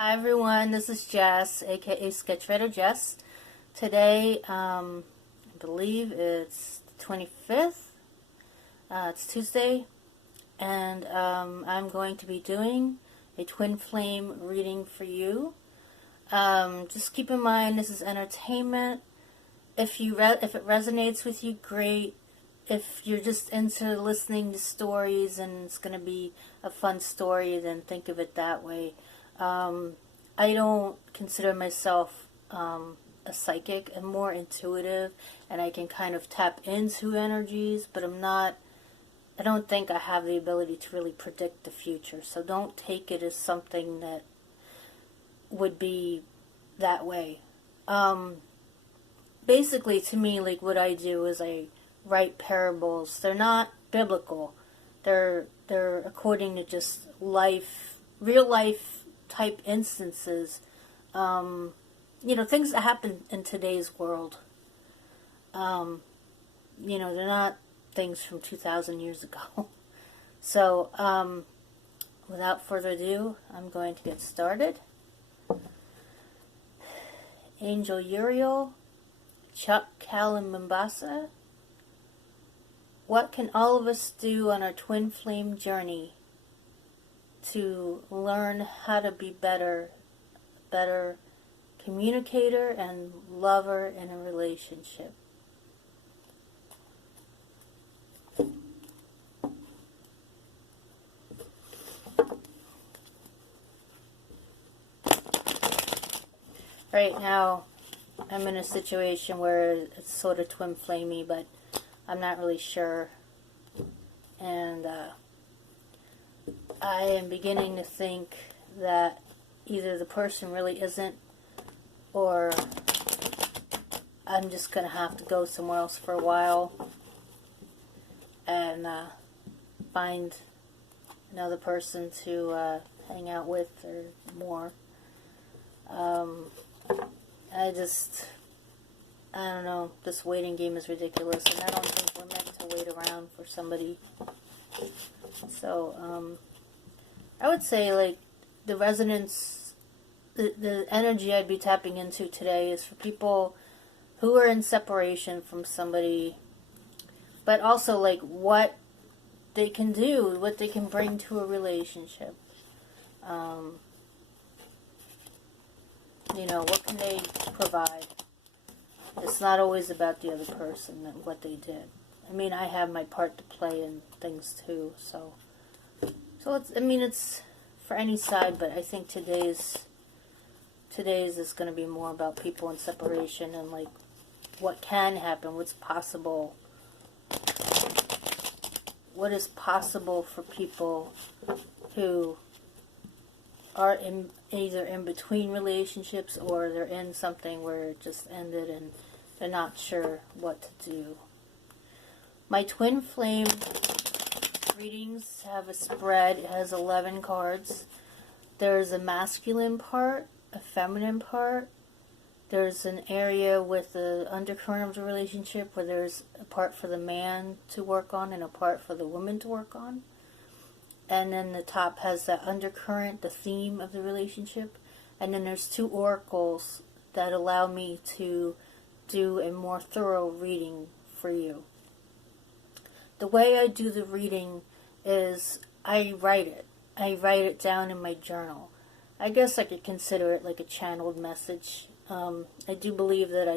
Hi everyone, this is Jess, aka Sketchwriter Jess. Today, I believe it's the 25th. It's Tuesday, and I'm going to be doing a twin flame reading for you. Just keep in mind this is entertainment. If it resonates with you, great. If you're just into listening to stories and it's going to be a fun story, then think of it that way. I don't consider myself a psychic. I'm more intuitive, and I can kind of tap into energies, but I don't think I have the ability to really predict the future. So don't take it as something that would be that way. Basically, to me, like what I do is I write parables. They're not biblical. They're according to just real life type instances, things that happen in today's world. They're not things from 2,000 years ago. So, without further ado, I'm going to get started. Angel Uriel, Chuck, Cal, and Mombasa. What can all of us do on our twin flame journey to learn how to be better communicator and lover in a relationship? Right now, I'm in a situation where it's sort of twin flamey, but I'm not really sure. And I am beginning to think that either the person really isn't, or I'm just going to have to go somewhere else for a while and find another person to hang out with or more. I don't know, this waiting game is ridiculous, and I don't think we're meant to wait around for somebody. So, I would say, like, the resonance, the energy I'd be tapping into today is for people who are in separation from somebody, but also, like, what they can do, what they can bring to a relationship. What can they provide? It's not always about the other person and what they did. I mean, I have my part to play in things too, so it's for any side, but I think today's is going to be more about people in separation and, like, what can happen, what's possible, what is possible for people who are either in between relationships or they're in something where it just ended and they're not sure what to do. My twin flame readings have a spread. It has 11 cards. There's a masculine part, a feminine part. There's an area with the undercurrent of the relationship where there's a part for the man to work on and a part for the woman to work on. And then the top has that undercurrent, the theme of the relationship. And then there's two oracles that allow me to do a more thorough reading for you. The way I do the reading is I write it. I write it down in my journal. I guess I could consider it like a channeled message. I do believe that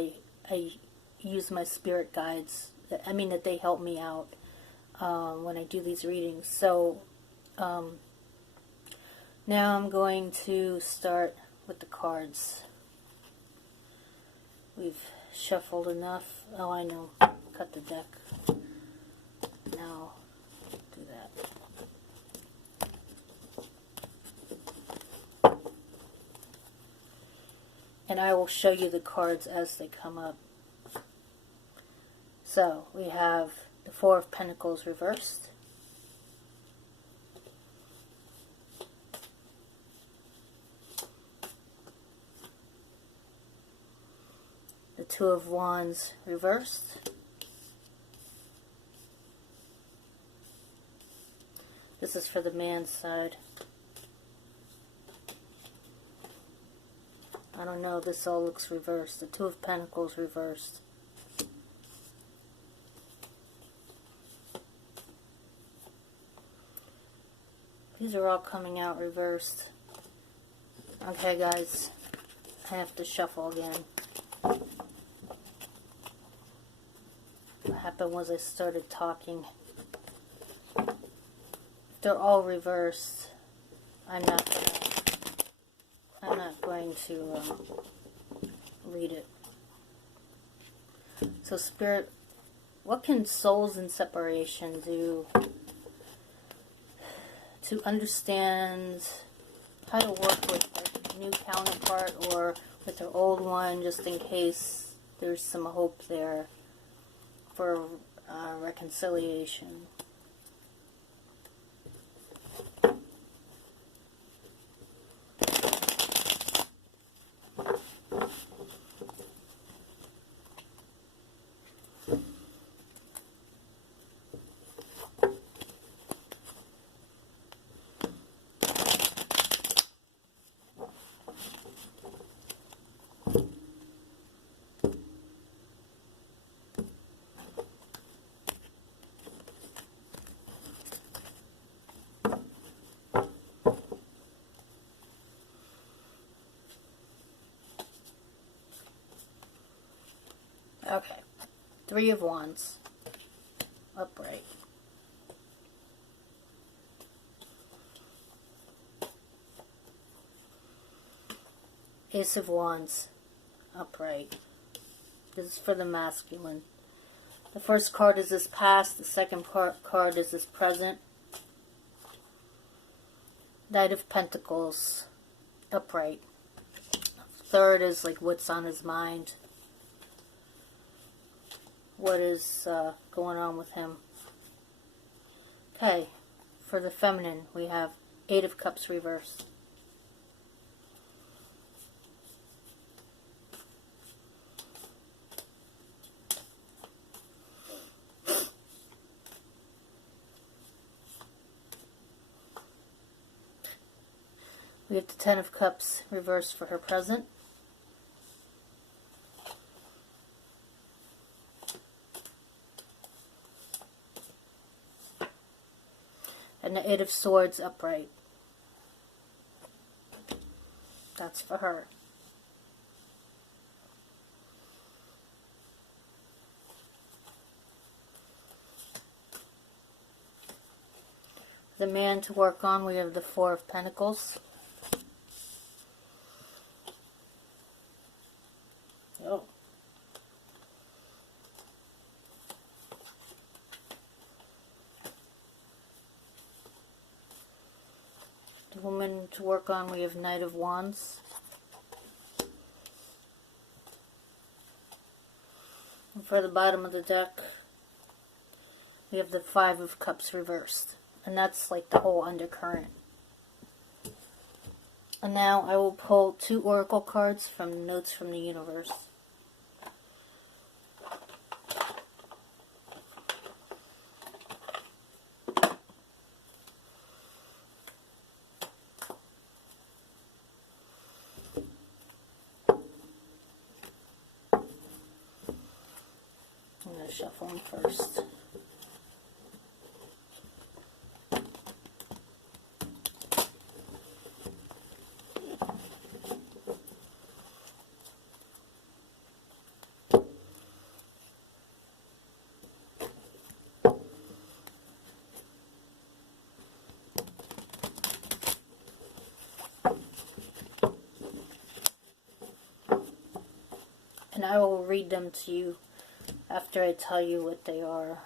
I use my spirit guides. That they help me out when I do these readings. So now I'm going to start with the cards. We've shuffled enough. Oh, I know. Cut the deck. Now, do that. And I will show you the cards as they come up. So, we have the Four of Pentacles reversed. The Two of Wands reversed. This is for the man's side. I don't know, this all looks reversed. The Two of Pentacles reversed. These are all coming out reversed. Okay, guys. I have to shuffle again. What happened was I started talking. They're all reversed. I'm not going to read it. So, Spirit, what can souls in separation do to understand how to work with their new counterpart or with their old one, just in case there's some hope there for reconciliation? Okay. Three of Wands. Upright. Ace of Wands. Upright. This is for the masculine. The first card is this past. The second card is this present. Knight of Pentacles. Upright. Third is like what's on his mind. What is going on with him. Okay, for the feminine, we have Eight of Cups reversed. We have the Ten of Cups reversed for her present. And the Eight of Swords upright. That's for her. The man to work on, we have the Four of Pentacles. Oh. The woman to work on, we have Knight of Wands. And for the bottom of the deck, we have the Five of Cups reversed. And that's like the whole undercurrent. And now I will pull two oracle cards from Notes from the Universe. I'm going to shuffle them first. And I will read them to you after I tell you what they are.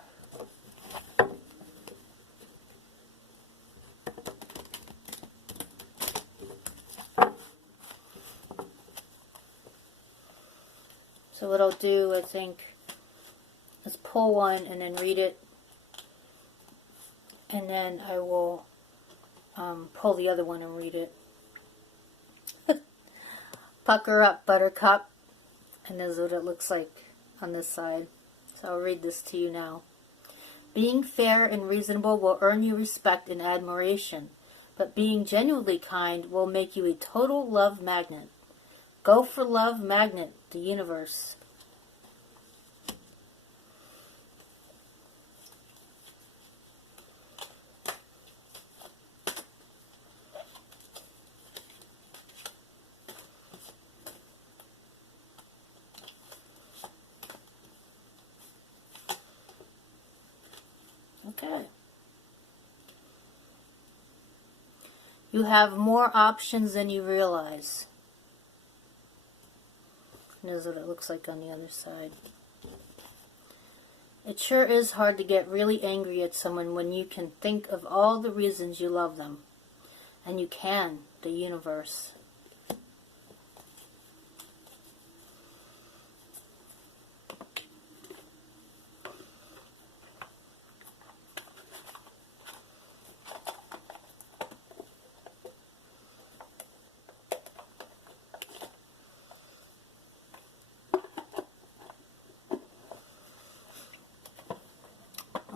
So what I'll do, I think, is pull one and then read it. And then I will pull the other one and read it. Pucker up, Buttercup. And this is what it looks like on this side. So I'll read this to you now. Being fair and reasonable will earn you respect and admiration, but being genuinely kind will make you a total love magnet. Go for love, magnet, the universe. Okay. You have more options than you realize. Here's what it looks like on the other side. It sure is hard to get really angry at someone when you can think of all the reasons you love them. And you can, the universe.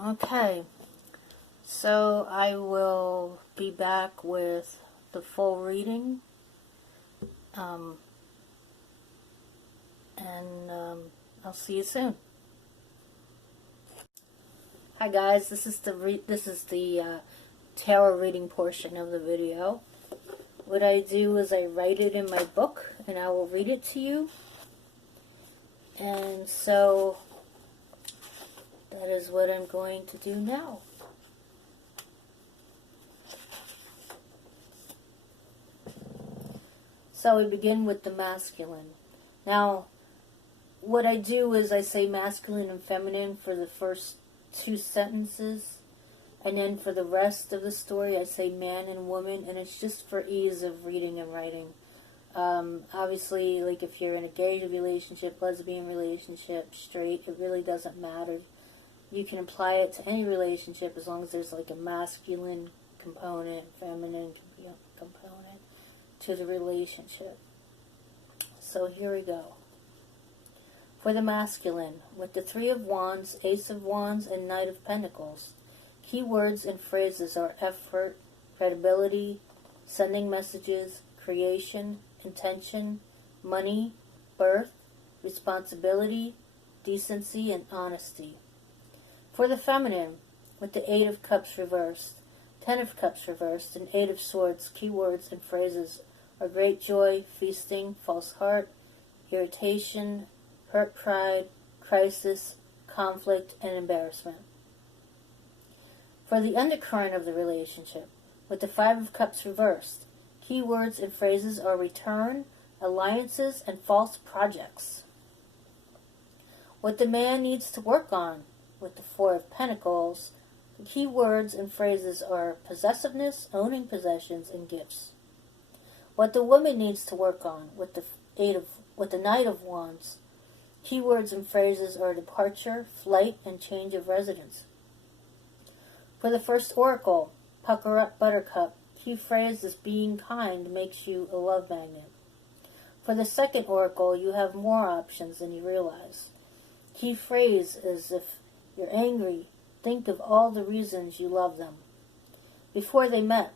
Okay, so I will be back with the full reading, and I'll see you soon. Hi guys, this is the tarot reading portion of the video. What I do is I write it in my book, and I will read it to you. And so that is what I'm going to do now. So we begin with the masculine. Now, what I do is I say masculine and feminine for the first 2 sentences, and then for the rest of the story I say man and woman, and it's just for ease of reading and writing. Obviously, like if you're in a gay relationship, lesbian relationship, straight, it really doesn't matter. You can apply it to any relationship as long as there's like a masculine component, feminine component to the relationship. So here we go. For the masculine, with the 3 of Wands, Ace of Wands, and Knight of Pentacles, key words and phrases are effort, credibility, sending messages, creation, intention, money, birth, responsibility, decency, and honesty. For the feminine, with the 8 of Cups reversed, 10 of Cups reversed, and 8 of Swords, key words and phrases are great joy, feasting, false heart, irritation, hurt pride, crisis, conflict, and embarrassment. For the undercurrent of the relationship, with the 5 of Cups reversed, key words and phrases are return, alliances, and false projects. What the man needs to work on, with the 4 of Pentacles, the key words and phrases are possessiveness, owning possessions, and gifts. What the woman needs to work on, with the Knight of Wands, key words and phrases are departure, flight, and change of residence. For the first oracle, Pucker Up Buttercup, key phrase is being kind makes you a love magnet. For the second oracle, you have more options than you realize. Key phrase is if you're angry, think of all the reasons you love them. Before they met,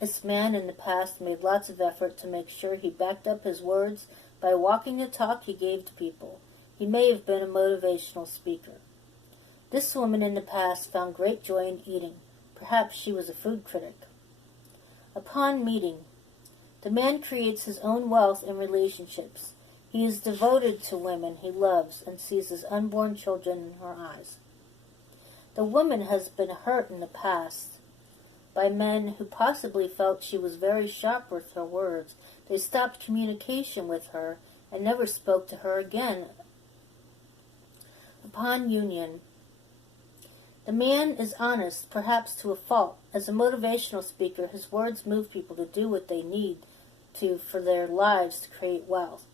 this man in the past made lots of effort to make sure he backed up his words by walking the talk he gave to people. He may have been a motivational speaker. This woman in the past found great joy in eating. Perhaps she was a food critic. Upon meeting, the man creates his own wealth in relationships. He is devoted to women he loves and sees his unborn children in her eyes. The woman has been hurt in the past by men who possibly felt she was very sharp with her words. They stopped communication with her and never spoke to her again. Upon union, the man is honest, perhaps to a fault. As a motivational speaker, his words move people to do what they need to for their lives to create wealth.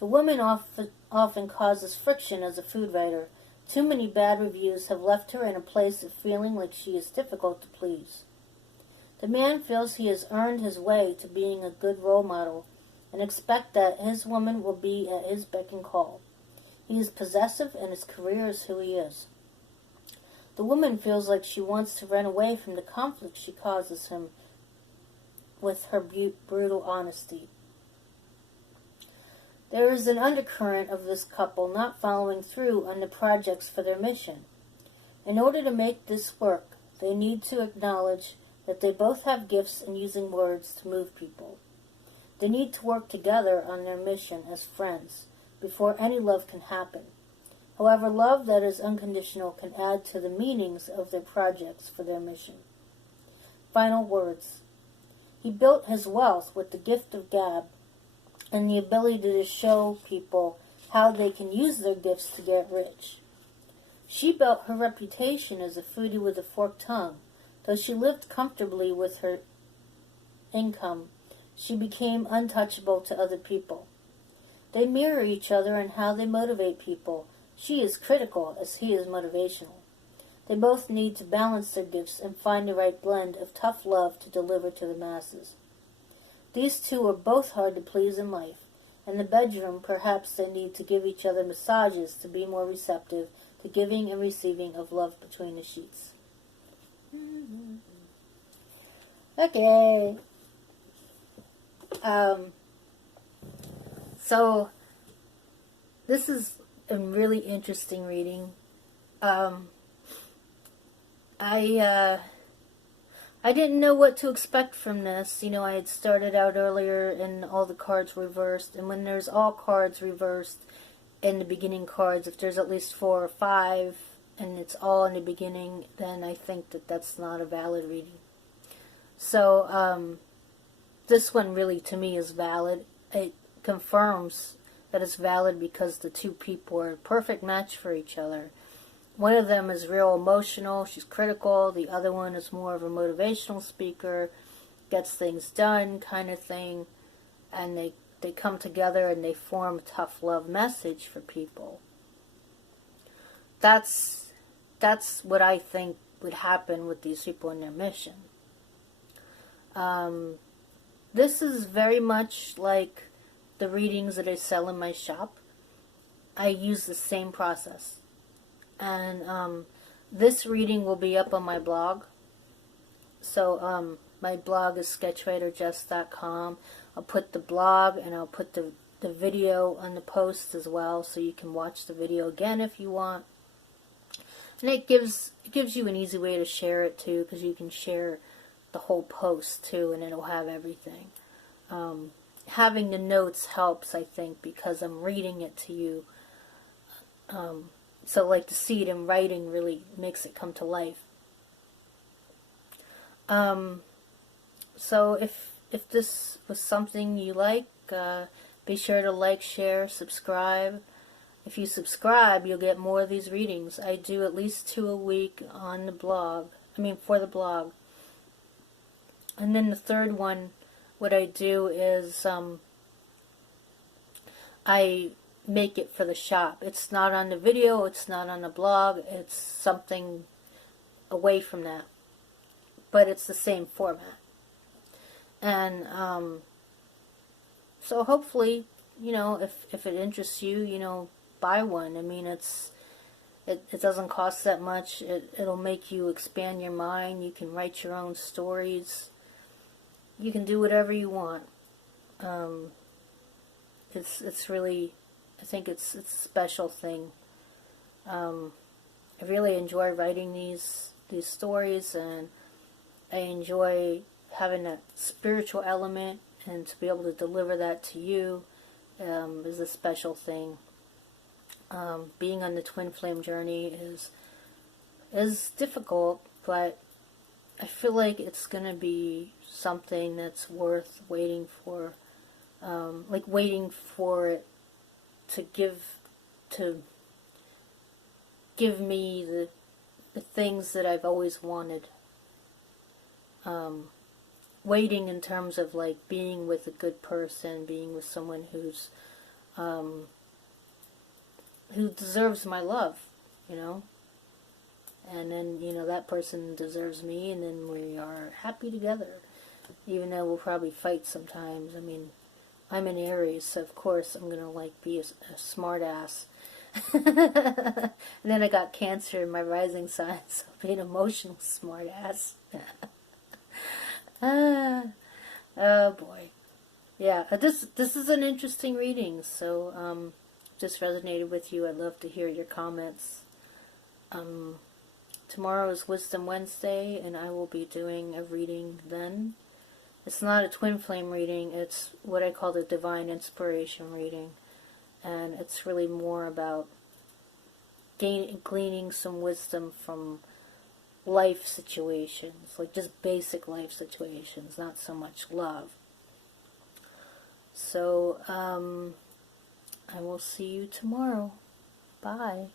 The woman often causes friction as a food writer. Too many bad reviews have left her in a place of feeling like she is difficult to please. The man feels he has earned his way to being a good role model and expects that his woman will be at his beck and call. He is possessive and his career is who he is. The woman feels like she wants to run away from the conflict she causes him with her brutal honesty. There is an undercurrent of this couple not following through on the projects for their mission. In order to make this work, they need to acknowledge that they both have gifts in using words to move people. They need to work together on their mission as friends before any love can happen. However, love that is unconditional can add to the meanings of their projects for their mission. Final words. He built his wealth with the gift of gab and the ability to show people how they can use their gifts to get rich. She built her reputation as a foodie with a forked tongue. Though she lived comfortably with her income, she became untouchable to other people. They mirror each other in how they motivate people. She is critical as he is motivational. They both need to balance their gifts and find the right blend of tough love to deliver to the masses. These two are both hard to please in life. In the bedroom, perhaps they need to give each other massages to be more receptive to giving and receiving of love between the sheets. Okay. So this is a really interesting reading. I didn't know what to expect from this. You know, I had started out earlier and all the cards reversed, and when there's all cards reversed in the beginning cards, if there's at least 4 or 5 and it's all in the beginning, then I think that that's not a valid reading. So this one really to me is valid. It confirms that it's valid because the two people are a perfect match for each other. One of them is real emotional, she's critical. The other one is more of a motivational speaker, gets things done kind of thing. And they come together and they form a tough love message for people. That's what I think would happen with these people in their mission. This is very much like the readings that I sell in my shop. I use the same process. And this reading will be up on my blog. So my blog is sketchwriterjess.com. I'll put the blog and I'll put the video on the post as well, so you can watch the video again if you want. And it gives you an easy way to share it too, because you can share the whole post too, and it'll have everything. Having the notes helps, I think, because I'm reading it to you. So like to see it in writing really makes it come to life. So if this was something you like, be sure to like, share, subscribe. If you subscribe, you'll get more of these readings. I do at least 2 a week on the blog. For the blog. And then the third one, what I do is I make it for the shop. It's not on the video, it's not on the blog, it's something away from that. But it's the same format. And so hopefully, if it interests you, buy one. It doesn't cost that much. It'll make you expand your mind. You can write your own stories. You can do whatever you want. It's really, I think it's a special thing. I really enjoy writing these stories, and I enjoy having that spiritual element, and to be able to deliver that to you is a special thing. Being on the twin flame journey is difficult, but I feel like it's going to be something that's worth waiting for. Waiting for it to give me the things that I've always wanted. Waiting in terms of like being with a good person, being with someone who's who deserves my love, and then that person deserves me, and then we are happy together, even though we'll probably fight sometimes. I'm an Aries, so of course I'm gonna be a smart ass. And then I got Cancer in my rising sign, so I'll be an emotional smart ass. Oh boy. Yeah, this is an interesting reading. So just resonated with you. I'd love to hear your comments. Um, Tomorrow is Wisdom Wednesday, and I will be doing a reading then. It's not a twin flame reading, it's what I call the divine inspiration reading. And it's really more about gleaning some wisdom from life situations, like just basic life situations, not so much love. So, I will see you tomorrow. Bye.